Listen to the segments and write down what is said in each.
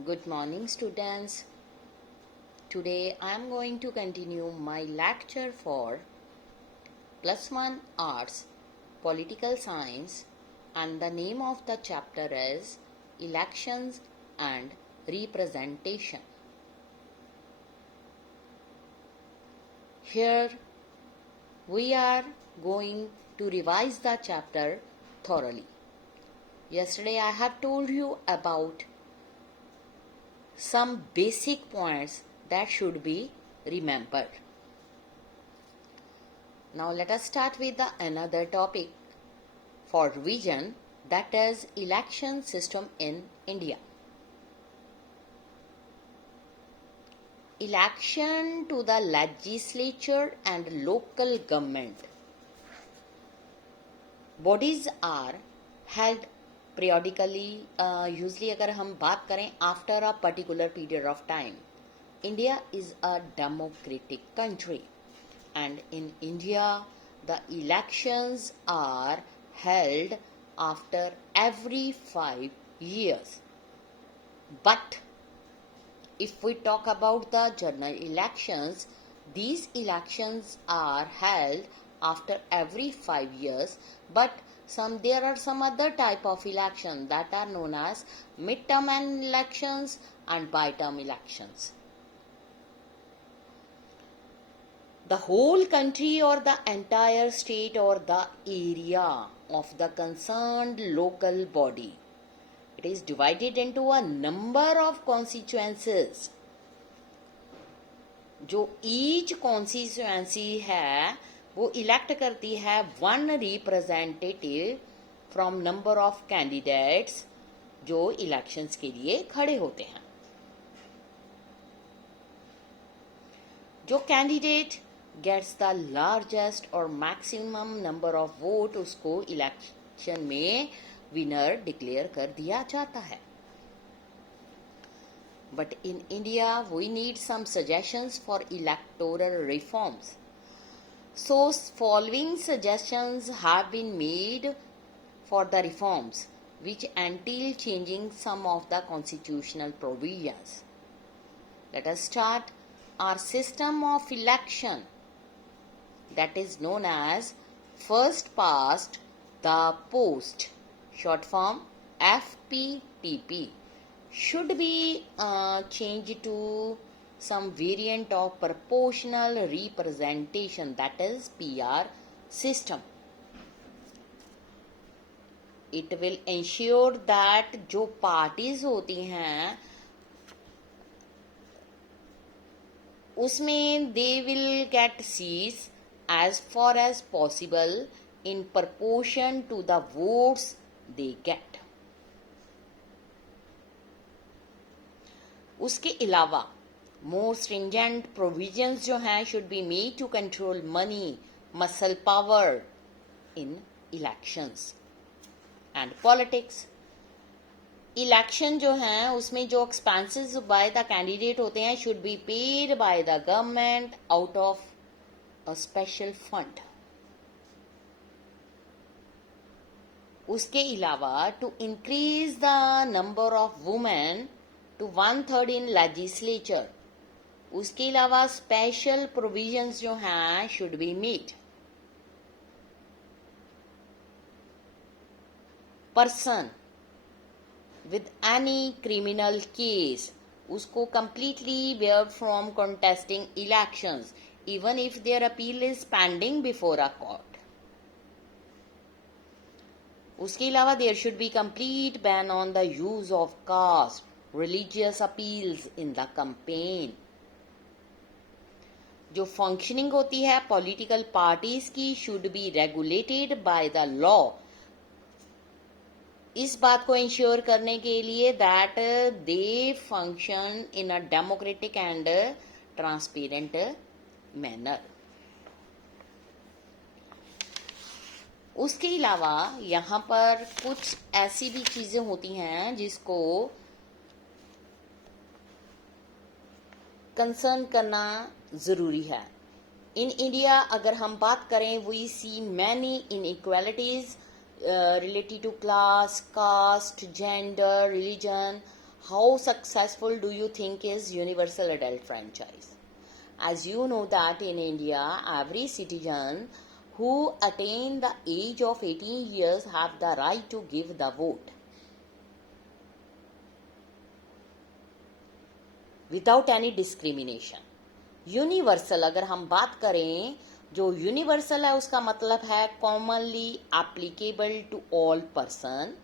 Good morning, students. Today I am going to continue my lecture for +1 Arts, Political Science, and the name of the chapter is Elections and Representation. Here we are going to revise the chapter thoroughly. Yesterday I have told you about some basic points that should be remembered. Now let us start with another topic for revision, that is election system in India. Election to the legislature and local government bodies are held periodically, usually अगर हम बात करें after a particular period of time. India is a democratic country, and in India the elections are held after every 5 years. But if we talk about the general elections, these elections are held after every 5 years, but there are some other type of election that are known as midterm elections and bi-term elections. The whole country or the entire state or the area of the concerned local body, it is divided into a number of constituencies. जो each constituency है वो elect करती है one representative from number of candidates जो elections के लिए खड़े होते हैं. जो candidate gets the largest or maximum number of vote उसको election में winner declare कर दिया जाता है. But in India, we need some suggestions for electoral reforms. So, following suggestions have been made for the reforms, which entail changing some of the constitutional provisions. Let us start our system of election, that is known as first past the post, short form FPTP. Should be changed to some variant of proportional representation, that is PR system. It will ensure that जो parties होती हैं उसमें they will get seats as far as possible in proportion to the votes they get. उसके अलावा more stringent provisions जो हैं should be made to control money, muscle power in elections and politics. Election जो हैं उसमें जो expenses by the candidate होते हैं should be paid by the government out of a special fund. उसके अलावा to increase the number of women to 1/3 in legislature, उसके अलावा special provisions जो हैं should be made. Person with any criminal case उसको completely barred from contesting elections even if their appeal is pending before a court. उसके अलावा there should be complete ban on the use of caste, religious appeals in the campaign. जो functioning होती है political parties की should be regulated by the law. इस बात को ensure करने के लिए that they function in a democratic and transparent manner. उसके अलावा यहाँ पर कुछ ऐसी भी चीज़ें होती हैं जिसको कंसर्न करना ज़रूरी है. इन इंडिया अगर हम बात करें we see many inequalities related to class, caste, gender, religion. How successful do you think is universal adult franchise? As you know that in India, every citizen who attain the age of 18 years have the right to give the vote without any discrimination. Universal अगर हम बात करें, जो universal है उसका मतलब है commonly applicable to all person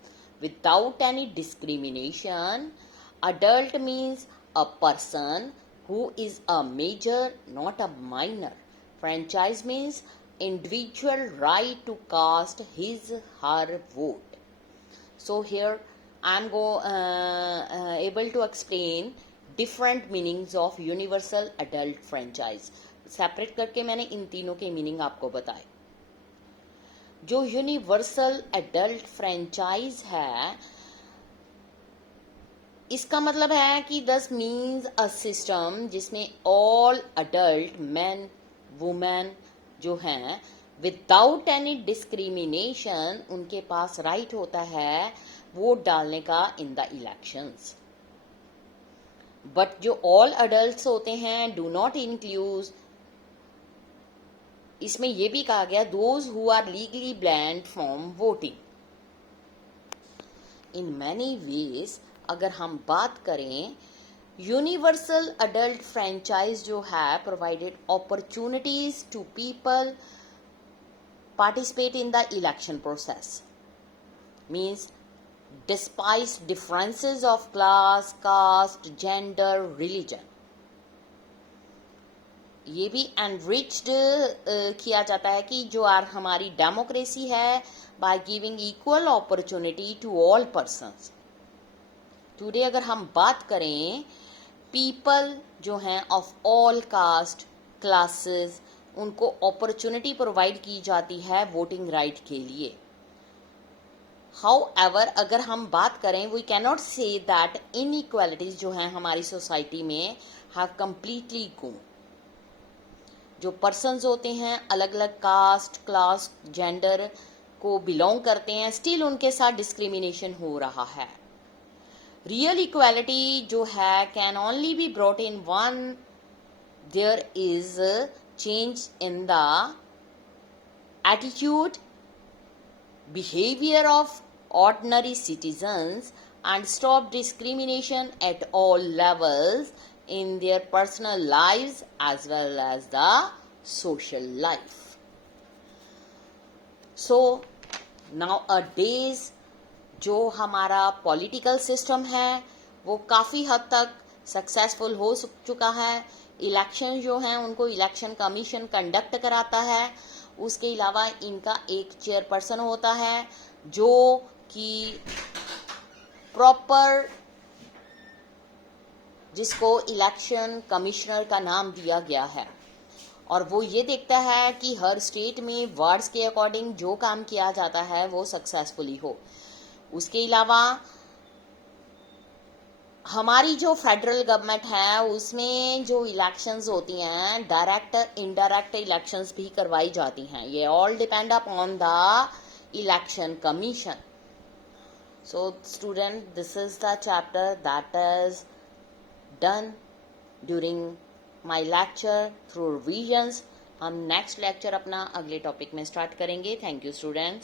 without any discrimination. Adult means a person who is a major, not a minor. Franchise means individual right to cast his her vote. So here I am able to explain different meanings of universal adult franchise. Separate करके मैंने इन तीनों के meaning आपको बताए. जो universal adult franchise है, इसका मतलब है कि दस मीन्स अ सिस्टम जिसमें ऑल अडल्ट मैन वुमेन जो हैं विदाउट एनी डिस्क्रिमिनेशन उनके पास राइट होता है वोट डालने का इन द इलेक्शंस. बट जो ऑल अडल्ट्स होते हैं डू नॉट इंक्लूड, इसमें यह भी कहा गया those who are legally bland from voting. In many ways अगर हम बात करें, यूनिवर्सल अडल्ट फ्रेंचाइज जो है provided opportunities to people participate in the election process. Means despite differences of class, caste, gender, religion. ये भी एनरिच्ड किया जाता है कि जो हमारी डेमोक्रेसी है by giving equal opportunity to all persons. Today अगर हम बात करें, पीपल जो हैं ऑफ ऑल कास्ट क्लासेस उनको अपॉर्चुनिटी प्रोवाइड की जाती है वोटिंग राइट के लिए. हाउएवर अगर हम बात करें, we can not say that inequalities जो हैं हमारी सोसाइटी में हैव कंप्लीटली गॉन. जो पर्सन्स होते हैं अलग अलग कास्ट, क्लास, जेंडर को बिलोंग करते हैं, स्टिल उनके साथ डिस्क्रिमिनेशन हो रहा है. रियल इक्वालिटी जो है can only be brought in when there is change in the attitude, behavior of ordinary citizens and stop discrimination at all levels in their personal lives as well as the social life. So nowadays जो हमारा political system है वो काफ़ी हद तक successful हो चुका है. इलेक्शन जो हैं उनको इलेक्शन कमीशन कंडक्ट कराता है. उसके अलावा इनका एक चेयरपर्सन होता है जो कि प्रॉपर, जिसको इलेक्शन कमिश्नर का नाम दिया गया है, और वो ये देखता है कि हर स्टेट में वार्ड्स के अकॉर्डिंग जो काम किया जाता है वो सक्सेसफुली हो. उसके अलावा हमारी जो फेडरल गवर्नमेंट है उसमें जो इलेक्शंस होती हैं, डायरेक्ट इनडायरेक्ट इलेक्शंस भी करवाई जाती हैं. ये all depend upon the election commission. So student, this is the chapter that is done during my lecture through revisions. हम नेक्स्ट लेक्चर अपना अगले टॉपिक में स्टार्ट करेंगे. Thank you students.